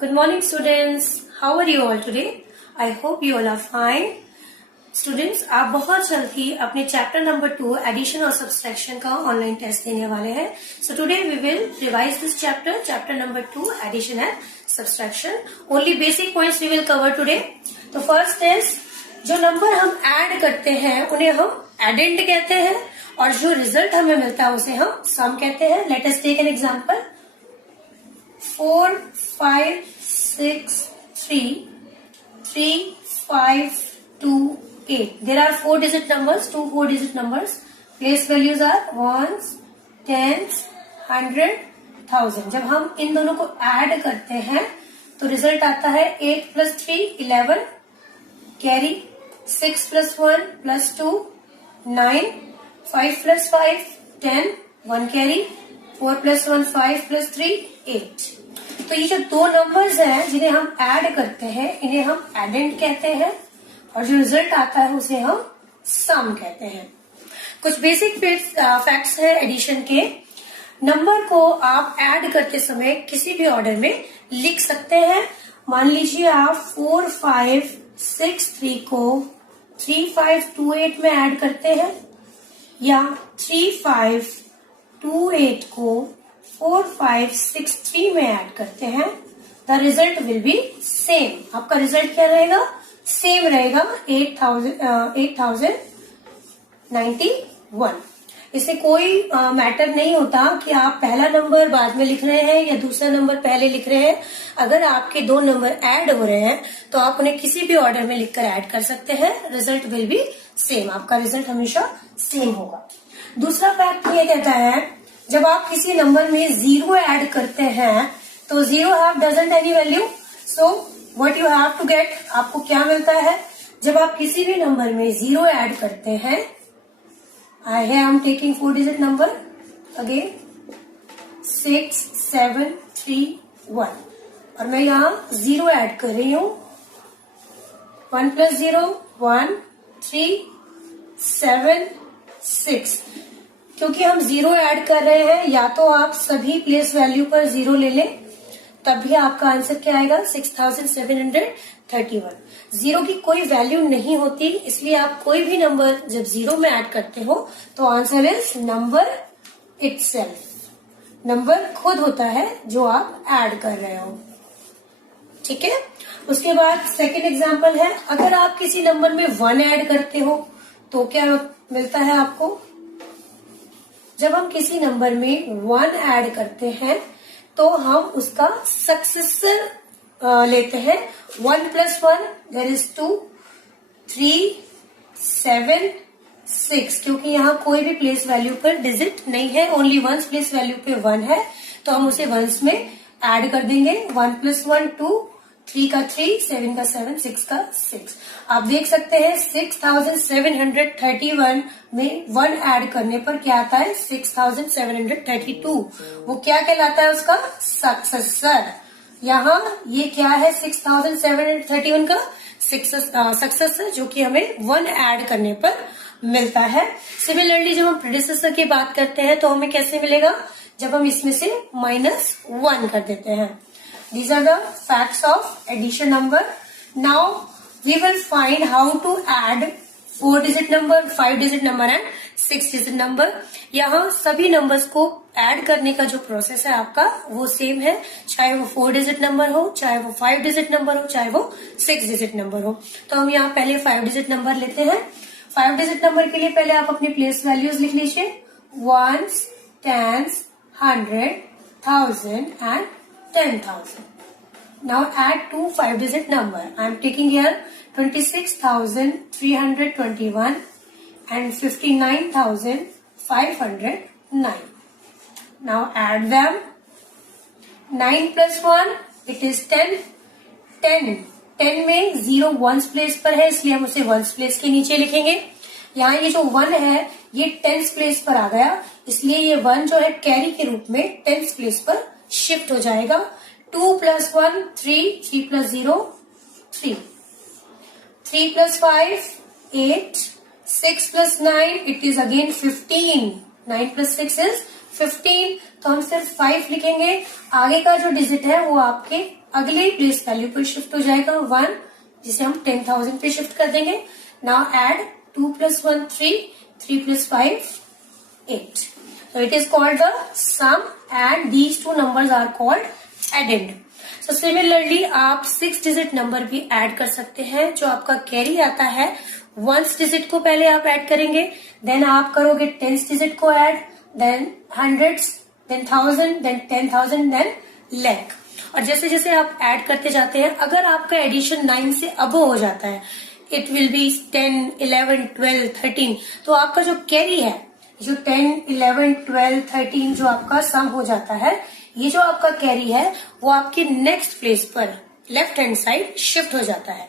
Good morning students. How are you all today? I hope you all are fine. Students, आप बहुत जल्द ही अपने चैप्टर नंबर 2 एडिशन और सब्सट्रैक्शन का ऑनलाइन टेस्ट देने वाले हैं. So today we will revise this chapter number 2 addition and subtraction. Only basic points we will cover today. तो फर्स्ट इज जो नंबर हम ऐड करते हैं उन्हें हम एडेंड कहते हैं और जो रिजल्ट हमें मिलता है उसे हम सम कहते हैं. Let us take an example. 4, 5, 6, 3, 3, 5, 2, 8. There are 4-digit numbers, 2 4-digit numbers. Place values are ones, tens, 100, 1000. जब हम इन दोनों को ऐड करते हैं तो रिजल्ट आता है 8 plus 3, 11. Carry 6 plus 1 plus 2, 9. 5 plus 5, 10. 1 carry. 4 plus 1, 5 plus 3, 8. तो ये जो दो नंबर्स हैं जिन्हें हम ऐड करते हैं इन्हें हम एडेंड कहते हैं और जो रिजल्ट आता है उसे हम सम कहते हैं. कुछ बेसिक फैक्ट्स हैं एडिशन के. नंबर को आप ऐड करते समय किसी भी ऑर्डर में लिख सकते हैं. मान लीजिए आप 4, 5, 6, 3 को 3, 5, 2, 8 में ऐड करते हैं या 3, 5, 2, 8 को 4, 5, 6, 3 में ऐड करते हैं. The result will be same. आपका रिजल्ट क्या रहेगा? सेम रहेगा. 8091. इससे कोई मैटर नहीं होता कि आप पहला नंबर बाद में लिख रहे हैं या दूसरा नंबर पहले लिख रहे हैं. अगर आपके दो नंबर ऐड हो रहे हैं तो आप उन्हें किसी भी ऑर्डर में लिखकर ऐड कर सकते हैं. Result will be same. आपका रिजल्ट हमेशा सेम होगा. दूसरा फैक्ट ये कहता है जब आप किसी नंबर में 0 ऐड करते हैं तो 0 doesn't any value. So what you have to get, आपको क्या मिलता है जब आप किसी भी नंबर में 0 ऐड करते हैं. I am taking 4-digit number again 6, 7, 3, 1 और मैं यहाँ 0 ऐड कर रही हूँ. 1 plus 0, 1, 3, 7, 6. क्योंकि हम 0 ऐड कर रहे हैं या तो आप सभी प्लेस वैल्यू पर 0 ले लें तब भी आपका आंसर क्या आएगा? 6731. 0 की कोई वैल्यू नहीं होती इसलिए आप कोई भी नंबर जब 0 में ऐड करते हो तो answer is number itself. Number खुद होता है जो आप ऐड कर रहे हो. ठीक है. उसके बाद सेकेंड एग्जाम्पल है. अगर आप किसी नंबर में 1 ऐड करते हो तो क्या मिलता है आपको? जब हम किसी नंबर में 1 ऐड करते हैं तो हम उसका सक्सेसर लेते हैं. 1 plus 1 देयर इज 2, 3, 7, 6. क्योंकि यहाँ कोई भी प्लेस वैल्यू पर डिजिट नहीं है, ओनली वंस प्लेस वैल्यू पे 1 है तो हम उसे वंस में ऐड कर देंगे. 1 plus 1, 2, 3 का 3, 7 का 7, 6 का 6. आप देख सकते हैं 6731 में 1 ऐड करने पर क्या आता है? 6732. वो क्या कहलाता है? उसका सक्सेसर. यहाँ ये क्या है? 6731 का सक्सेसर जो कि हमें 1 ऐड करने पर मिलता है. सिमिलरली जब हम प्रेडिसेसर की बात करते हैं तो हमें कैसे मिलेगा? जब हम इसमें से -1 कर देते हैं. These are the facts of addition number. Now we will find how to add 4-digit number, 5-digit number and 6-digit number. यहाँ सभी नंबर्स को ऐड करने का जो प्रोसेस है आपका वो सेम है, चाहे वो 4-digit नंबर हो, चाहे वो 5-digit नंबर हो, चाहे वो 6-digit नंबर हो. तो हम यहाँ पहले 5-digit नंबर लेते हैं. 5-digit नंबर के लिए पहले आप अपनी प्लेस वैल्यूज लिख लीजिए. Ones, tens, 100, 1000 and 10,000. Now add two 5-digit number. I am taking here 26,321 and 59,509. Now add them. 9 plus 1 it is 10. 10 में 0 वंस प्लेस पर है इसलिए हम उसे वंस प्लेस के नीचे लिखेंगे. यहाँ ये जो 1 है ये टेंस प्लेस पर आ गया इसलिए ये 1 जो है कैरी के रूप में टेंस प्लेस पर शिफ्ट हो जाएगा. 2 plus 1, 3, 3 plus 0, 3. 3 plus 5, 8. 6 plus 9, it is again 15. 9 plus 6 is 15, तो हम सिर्फ 5 लिखेंगे। आगे का जो डिजिट है वो आपके अगले प्लेस वैल्यू पर शिफ्ट हो जाएगा 1, जिसे हम 10,000 पे शिफ्ट कर देंगे। Now add 2 + 1 3, 3 + 5 8. So it is called the sum and these two numbers are called addend. So similarly आप 6 डिजिट नंबर भी ऐड कर सकते हैं। जो आपका कैरी आता है 1s डिजिट को पहले आप ऐड करेंगे, देन आप करोगे 10s डिजिट को add, then hundreds, then 1000, then 10,000, then lakh। और जैसे जैसे आप ऐड करते जाते हैं, अगर आपका एडिशन 9 से अबव हो जाता है, इट विल बी 10, 11, 12, 13, तो आपका जो कैरी है, जो 10, 11, 12, 13 जो आपका सम हो जाता है, ये जो आपका कैरी है वो आपके नेक्स्ट प्लेस पर लेफ्ट हैंड साइड शिफ्ट हो जाता है।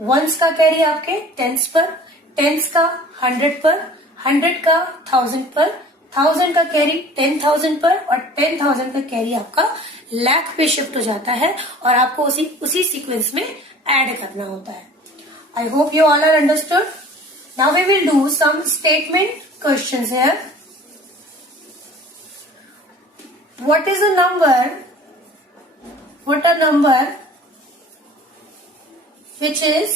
1s का कैरी आपके 10s पर, 10s का 100 पर, 100 का 1000 पर, 1000 का कैरी 10,000 पर, और 10,000 का कैरी आपका lakh पे शिफ्ट हो जाता है, और आपको उसी सीक्वेंस में ऐड करना होता है। I hope you all are understood. Now we will do some statement questions here. What is a number? What a number which is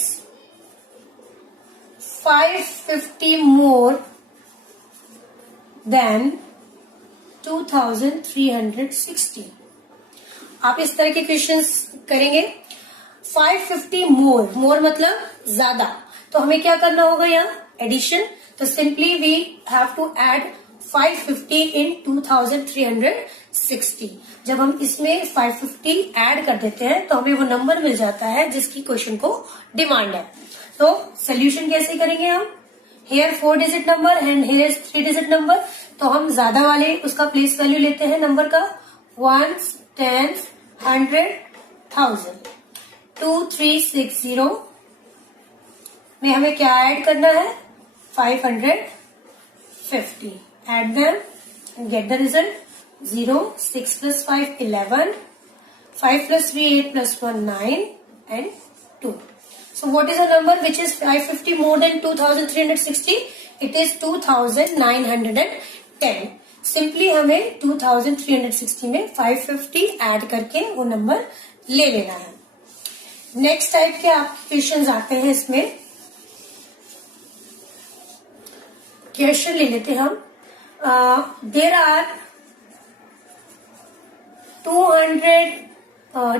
550 more than 2360? आप इस तरह के क्वेश्चंस करेंगे। 550 मोर मतलब ज्यादा, तो हमें क्या करना होगा यहाँ एडिशन। तो simply we have to add 550 in 2360। जब हम इसमें 550 ऐड कर देते हैं तो हमें वो नंबर मिल जाता है जिसकी क्वेश्चन को डिमांड है। तो सोल्यूशन कैसे करेंगे हम? Here 4 digit number and here 3 digit number, तो हम ज्यादा वाले उसका प्लेस वैल्यू लेते हैं नंबर का 1s, 10s, 100, 1000। 2360 में हमें क्या ऐड करना है? 550। Add them and get the result 0, 6 + 5 11, 5 + 3 8 + 1 9 and 2. So what is a number which is 550 more than 2360? It is 2910. Simply हमें 2360 में 550 ऐड करके वो नंबर ले लेना है। नेक्स्ट टाइप के आपके क्वेश्चंस आते हैं इसमें। क्वेश्चन ले लेते हैं हम। There are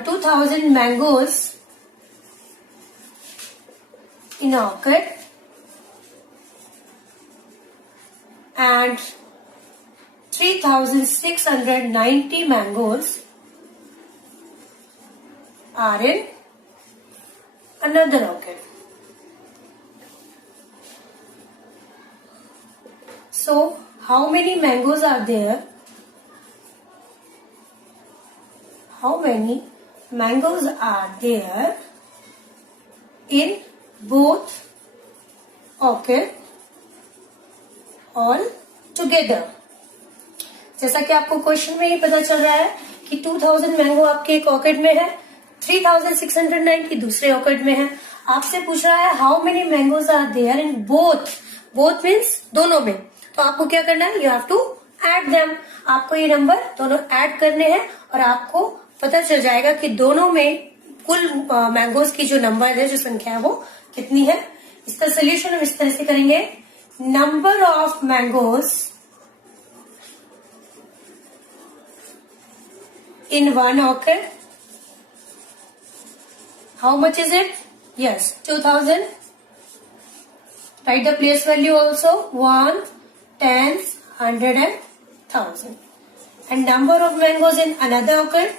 2,000 mangoes in an orchard and 3,690 mangoes are in another orchard. So how many mangoes are there? How many mangoes are there in both orchid all together? जैसा कि आपको क्वेश्चन में ही पता चल रहा है कि 2000 मैंगो आपके एक ऑर्किड में है, 3690 दूसरे ऑर्किड में है। आपसे पूछ रहा है how many mangoes are there in both means दोनों में। तो आपको क्या करना है? You have to add them. आपको ये नंबर दोनों ऐड करने हैं और आपको पता चल जाएगा कि दोनों में कुल मैंगोज की जो नंबर है, जो संख्या है वो कितनी है। इसका सोल्यूशन हम इस तरह से करेंगे। Number of mangoes in one orchid, how much is it? Yes 2000। Right the place value also 1, 10s, 100 and 1000. And number of mangoes in another orchid?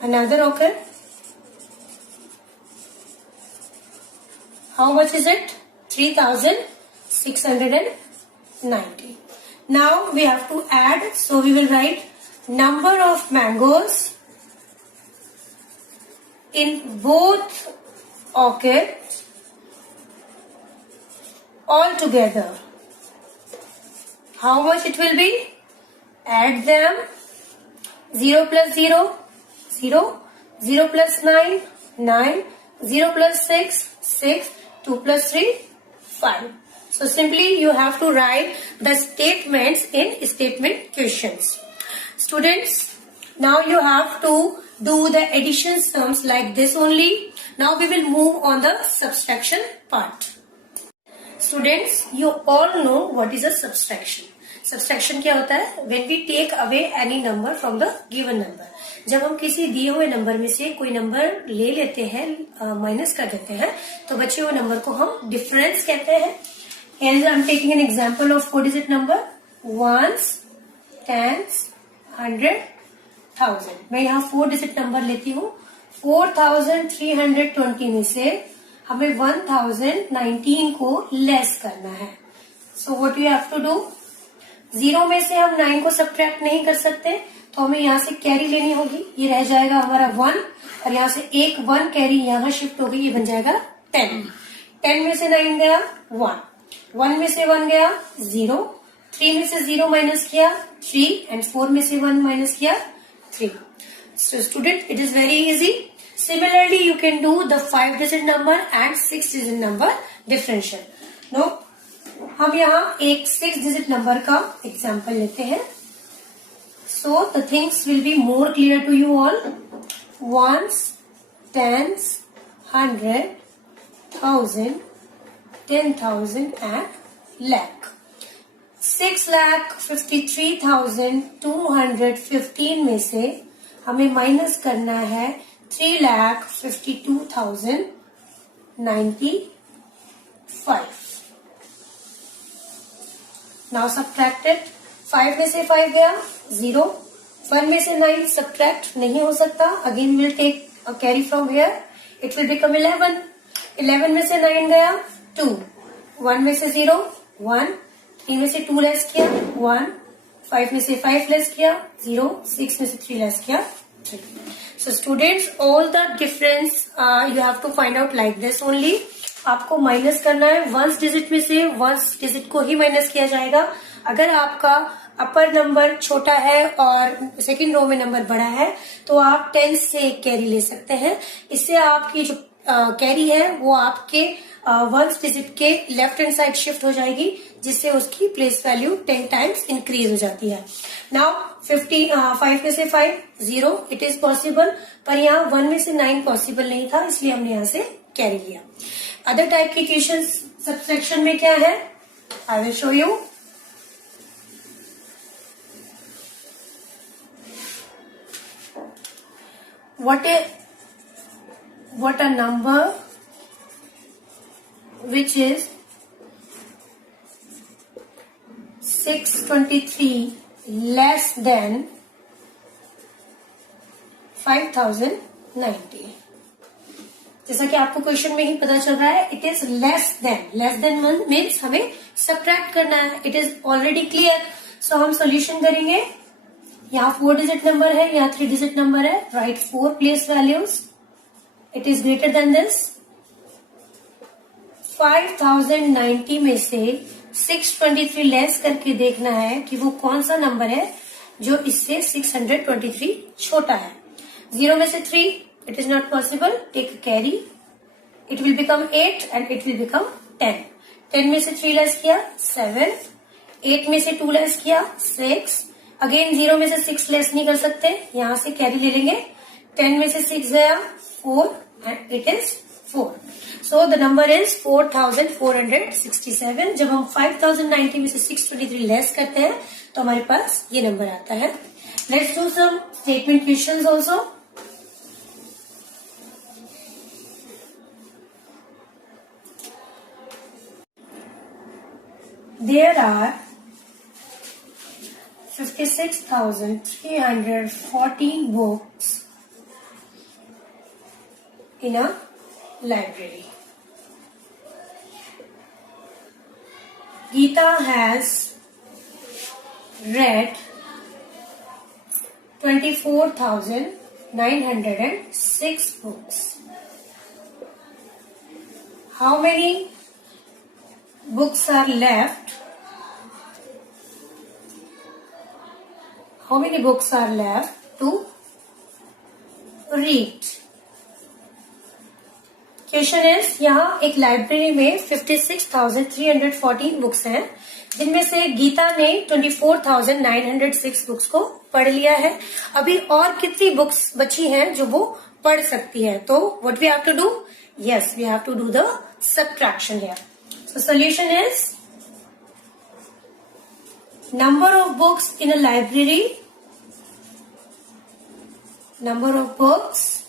Another orchid. How much is it? 3,690. Now we have to add, so we will write number of mangoes in both orchids all together. How much it will be? Add them. 0 plus 0, 0, 0 plus 9, 9, 0 plus 6, 6, 2 plus 3, 5. So So simply you have to write the statements in statement questions. Students, now you have to do the addition sums like this only. Now we will move on the subtraction part. Students, you all know what is a subtraction. Subtraction क्या होता है? When we take away any number from the given number. जब हम किसी दिए हुए number में से कोई नंबर ले लेते हैं, माइनस कर देते हैं, तो बचे हुए नंबर को हम डिफरेंस कहते हैं. Here I am taking an example of 4-digit number. Ones, tens, 100, 1000. मैं यहाँ 4-digit नंबर लेती हूँ. 4320 में से हमें 1019 को लेस करना है. So what you have to do? 0 में से हम 9 को सब्ट्रैक्ट नहीं कर सकते, तो हमें यहाँ से कैरी लेनी होगी. ये रह जाएगा हमारा 1, और यहाँ से एक 1 कैरी यहाँ शिफ्ट हो गई, ये बन जाएगा 10. 10 में से 9 गया 1, 1 में से 1 गया 0, 3 में से 0 माइनस किया 3, एंड 4 में से 1 माइनस किया 3. So student, it is very easy. Similarly, you can do the 5-digit number and 6-digit number differential. Now, हम यहाँ एक 6-digit number का example लेते हैं. So the things will be more clear to you all. Ones, tens, 100, 1000, 10,000 and lakh. 6,53,215 में से हमें minus करना है 3,52,095. Now subtracted. 5 में से 5 गया 0, 1 में से 9 सब्ट्रैक्ट नहीं हो सकता. Again will take a carry from here, it will become 11. 11 में से 9 गया 2, 1 में से 0 1, 3 में से 2 लेस किया 1, 5 में से 5 लेस किया 0, 6 में से 3 लेस किया 3. So students, all the difference you have to find out like this only. आपको माइनस करना है. 1 डिजिट में से 1 डिजिट को ही माइनस किया जाएगा. अगर आपका अपर नंबर छोटा है और सेकंड रो में नंबर बड़ा है, तो आप 10 से कैरी ले सकते हैं. इससे आपकी जो कैरी है वो आपके 1 डिजिट के लेफ्ट हैंड साइड शिफ्ट हो जाएगी, जिससे उसकी प्लेस वैल्यू 10 टाइम्स इंक्रीज हो जाती है. नाउ 5 में से 5 0, इट इज पॉसिबल, पर यहाँ 1 में से 9 पॉसिबल नहीं था, इसलिए हमने यहाँ से कैरी लिया. अदर टाइप की क्वेश्चन सब्ट्रैक्शन में क्या है, I will show you. what a number which is 623 less than 5090. जैसा कि आपको क्वेश्चन में ही पता चल रहा है, it is less than means हमें सब्ट्रैक्ट करना है. It is already clear. So हम सॉल्यूशन करेंगे. यहाँ 4 डिजिट नंबर है, यहाँ 3 डिजिट नंबर है. Right 4 place values. It is greater than this. 5090 में से 623 लेस करके देखना है कि वो कौन सा नंबर है जो इससे 623 छोटा है. 0 में से 3, it is not possible. Take a carry. It will become 8 and it will become 10. 10 में से 3 लेस किया 7. 8 में से 2 लेस किया 6. अगेन 0 में से 6 लेस नहीं कर सकते, यहाँ से कैरी ले लेंगे. 10 में से 6 गया 4 and it is 4. So the number is 4467. जब हम 5090 में से 623 लेस करते हैं तो हमारे पास ये नंबर आता है. Let's do some statement questions also. There are 56,314 books in a library. Geeta has read 24,906 books. How many books are left? How many books are left to read? Question is, यहाँ एक library में 56,314 books हैं, जिनमें से गीता ने 24,906 books को पढ़ लिया है। अभी और कितनी बुक्स बची हैं जो वो पढ़ सकती है? तो what we have to do? Yes, we have to do the subtraction here. So solution is, number of books in a library, number of books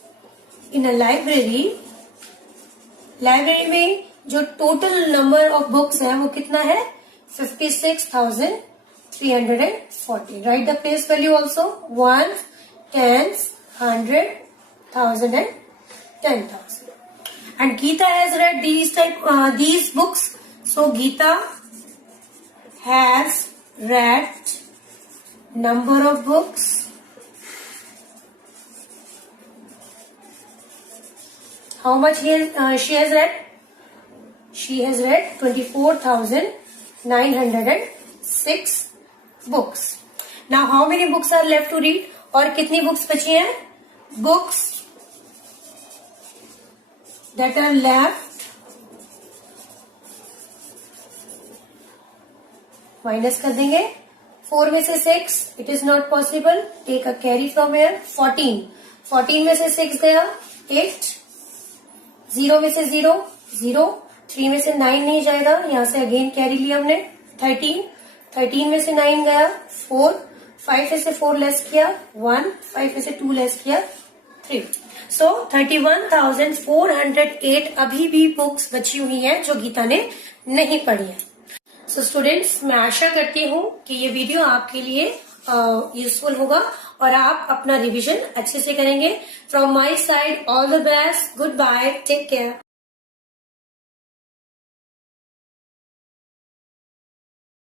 in a library, library में जो टोटल नंबर ऑफ बुक्स है वो कितना है? 56,340. Right the place value also, 1, 10, 100, 1000 and 10,000. And Geeta has read these books. So Geeta has read number of books how much she has read? She has read 24,906 books. Now how many books are left to read? और कितनी books बची हैं? Books that are left minus कर देंगे। 4 में से 6, it is not possible, take a carry from here. 14 में से 6 गया, 8, 0 में से 0, 0, 3 में से 9 नहीं जाएगा, यहां से अगेन कैरी लिया हमने। 13 में से 9 गया, 4, 5 में से 4 लेस किया, 1, 5 में से 2 लेस किया, 3। सो 31,408 अभी भी बुक्स बची हुई हैं जो गीता ने नहीं पढ़ी है। सो स्टूडेंट्स, मैं आशा करती हूँ कि ये वीडियो आपके लिए यूजफुल होगा और आप अपना रिवीजन अच्छे से करेंगे। From my side all the best, good bye, take care.